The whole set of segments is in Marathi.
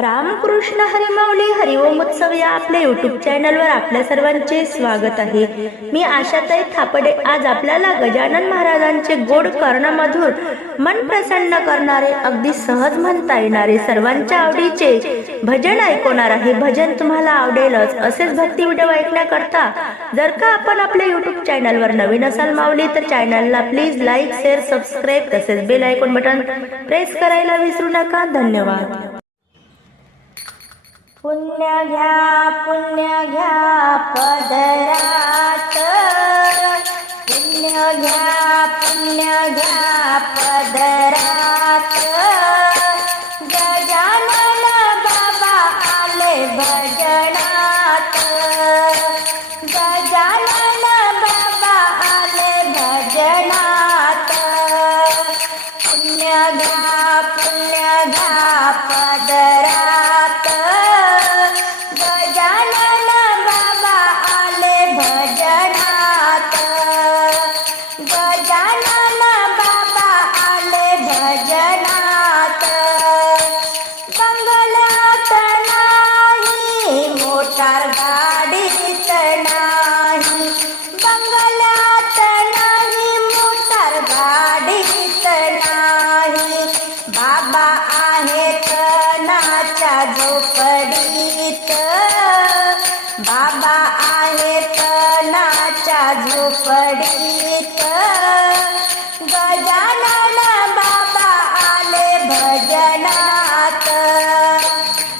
रामकृष्ण हरिमाऊली हरिओम उत्सव या आपल्या युट्यूब चॅनलवर आपल्या सर्वांचे स्वागत आहे. मी आशाताई थापडे. आज आपल्याला गजानन महाराजांचे गोड कर्णमधुर मन प्रसन्न करणारे अगदी सहज म्हणता येणारे सर्वांच्या आवडीचे भजन ऐकवणार आहे. भजन तुम्हाला आवडेलच. असेच भक्ती व्हिडिओ ऐकण्याकरता जर का आपण आपल्या युट्यूब चॅनलवर नवीन असाल मावली तर चॅनलला प्लीज लाईक शेअर सबस्क्राईब तसेच बेल आयकॉन बटन प्रेस करायला विसरू नका. धन्यवाद. पुण्य घ्या पुण्य घ्या पदरात. पुण्य घ्या पुण्य घ्या पदरात. गजानन बाबा आले भजनात. गजानन बाबा आले भजनात. पुण्य घ्या पुण्य घ्या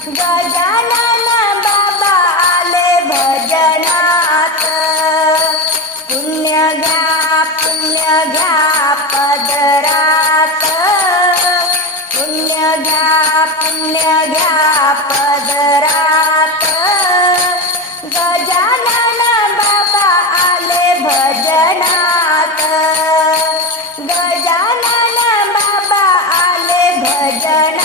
गजानन बाबा आले भजनात. पुण्य घ्या पुण्य घ्या पदरात. पुण्य घ्या पुण्य घ्या पदरात. गजानन बाबा आले भजनात. गजानन बाबा आले भजनात.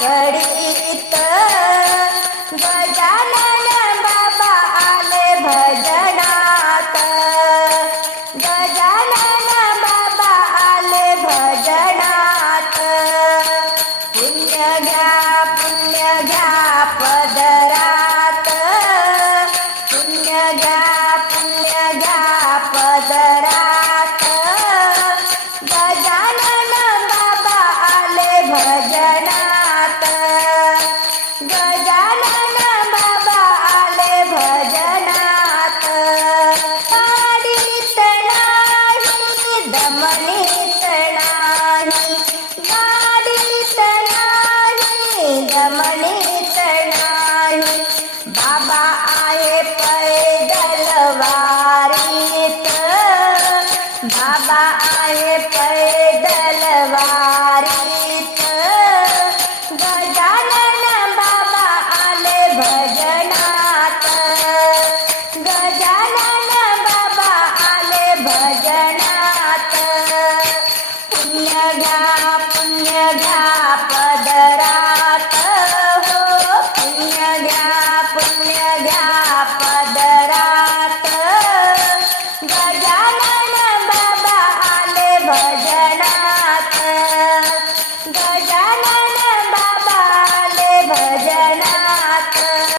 Ready? the money.